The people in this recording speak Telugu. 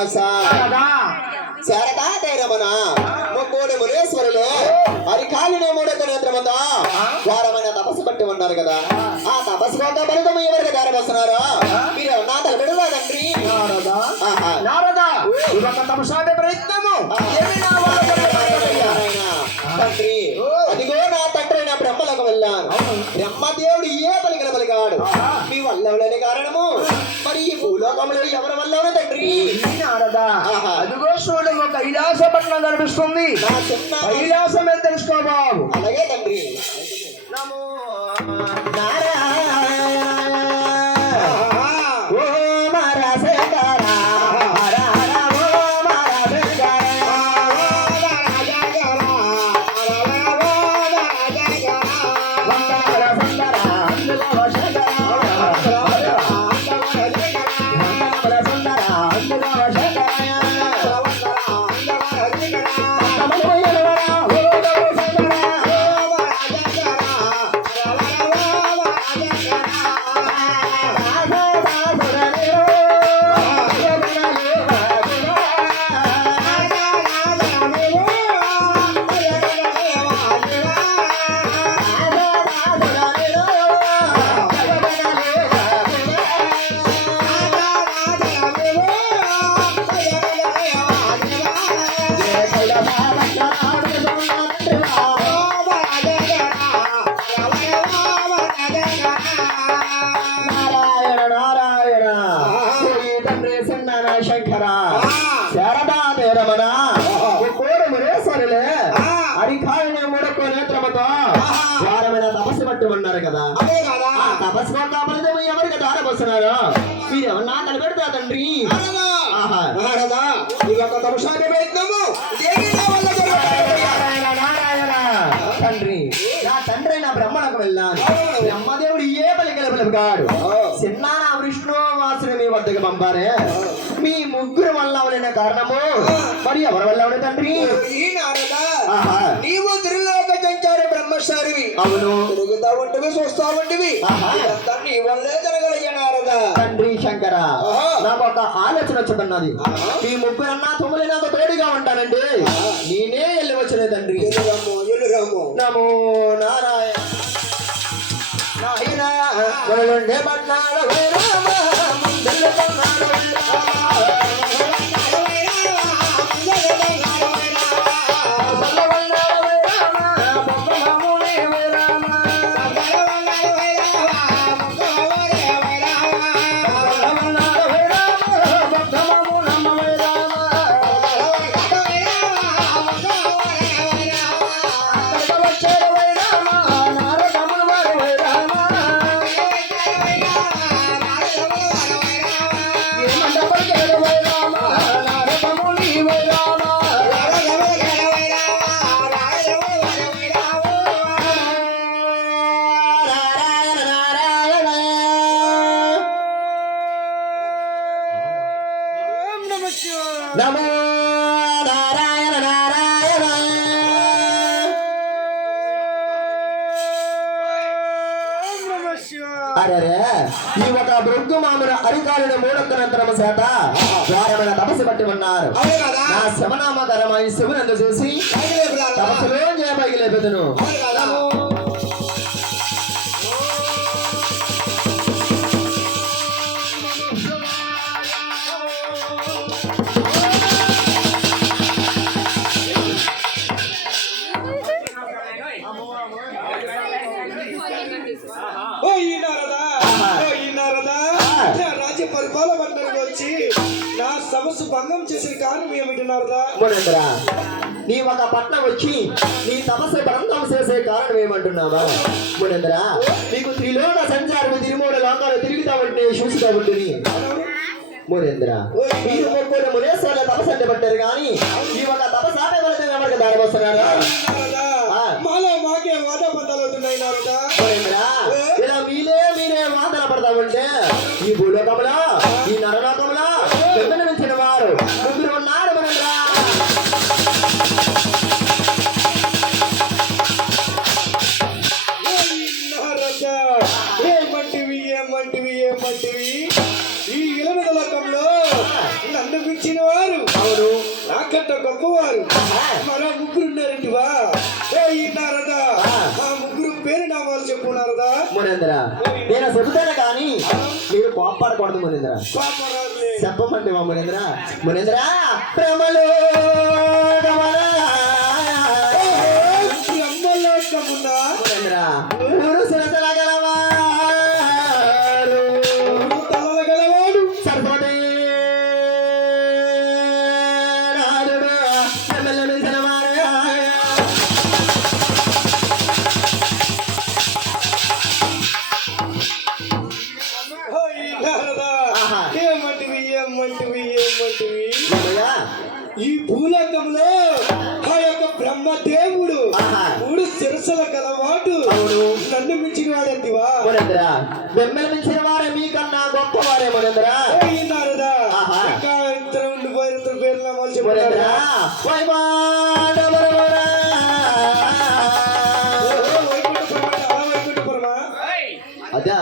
శ్రీనివాస శారదా. ధైర్యమన ముక్కోడి మునేశ్వరులు అరికాలిన మూడొక నేత్రమంద ఘోరమైన తపస్సు పట్టి ఉన్నారు కదా. ఆ తపస్సు ఒక ఫలితం ఎవరికి దారి వస్తున్నారు మీరు నా తలబెడుగా తండ్రి. నారదా. నారదా. ఇదొక ప్రయత్నము? నారాయణ, తండ్రి అదిగో నా తండ్రి నా బ్రహ్మలకు వెళ్ళాను. బ్రహ్మదేవుడు ఏ పలికిన పలికాడు మీ వల్ల ఎవడని కారణము భూలోకంలో ఎవరి వల్ల తండ్రి? నారదా. అదిగో చూడము కైలాస పట్టణం కనిపిస్తుంది. కైలాసం తెలుసుకో బాబు? అలాగే తండ్రి. నమో ఉన్నారు కదా. తపస్సు ఫలితం ఎవరికి దారపోస్తున్నారు మీరు ఎవరన్నా కనిపెడతా తండ్రి? ఆహా. నారాయణ నారాయణ. తండ్రి నా తండ్రి నా బ్రహ్మణకు వెళ్ళాను. బ్రహ్మదేవుడు ఏ పలికల పిలుపుగాడు చిన్నాన విష్ణు వాసుని మీ వద్దకు పంపారే. మీ ముగ్గురు వల్ల అవలైన కారణము. మరి ఎవరి వల్ల తండ్రి? ఆహా. నీవు త్రిలోక బ్రహ్మచారివి అవును. తిరుగుతా ఉంటివి చూస్తా ఉంటివి. ఇదంతా నీ వల్లే జరగలయ్యనారదా తండ్రి శంకర. నాకు ఒక ఆలోచన వచ్చుతున్నది మీ ముగ్గురు అన్నా తమ్ములు నాకు తోడుగా ఉంటానండి నేనే వెళ్ళి వచ్చిన తండ్రి. ఎల్లురమ్ము ఎల్లురమ్ము నమో నారాయణ. నాయనా. పట్నాడు నమో నారాయణ నారాయణ అరే ఈ ఒక బృగ్గు మామిన అరికాలిన మూడొక్కనంతరము చేత ద్వారమైన తపస్సు పట్టి ఉన్నారు నా శవనామకరమైన శివునందు చూసి తపస్సులో పైకి లేపెదును సమస్య భంగం చేసిన కారణం ఏమిటి నారదా? మునేంద్ర నీ ఒక పట్నం వచ్చి నీ తపస్సు భంగం చేసే కారణం ఏమంటున్నావా? మునేంద్ర నీకు త్రిలోక సంచారం తిరుమూల లోకాలు తిరుగుతా ఉంటే చూసుతా ఉంటుంది మునేంద్ర మీరు ముగ్గురు మునేశ్వర్ల తపస్సు అంటే పట్టారు కానీ ఈ ఒక తపస్సు ఆపే ఫలితంగా మనకు దారి వస్తున్నారు. మాలో మాకే వాదా పంతాలు అవుతున్నాయి నారదా. మునేంద్ర ఇలా మీరే మీరే వాదన పడతా ఉంటే ఈ భూలోకంలో ఈ నరలోకంలో వంటివి ఈ ఇలమిద లోకంలో నన్ను మించిన వారు అవును నాకంట గొప్పవారు మరో ముగ్గురు ఉన్నారంటివా ఏ ఈ ఆ ముగ్గురు పేరు నామాలు చెప్పున్నారదా మునేంద్ర నేను చెబుతాను కానీ మీరు కోపాడకూడదు మునేంద్ర చెప్పమండి చెప్పమంటే మా మునేంద్ర మునేంద్ర ప్రేమలో ఏమంటివి ఏమంటివి ఏమంటివి? ఏమయ్యా? ఈ భూలోకంలో ఆ యొక్క బ్రహ్మదేవుడు ఆహా. మూడు శిరసల గలవాడు అవును. నన్ను మించిన వాడంటివా మించిన వారే మీకన్నా గొప్పవారే మునేంద్ర. నారదా ఆహా. ఇంకా ఇద్దరు ఉండిపోయిన చెప్పారు అదా.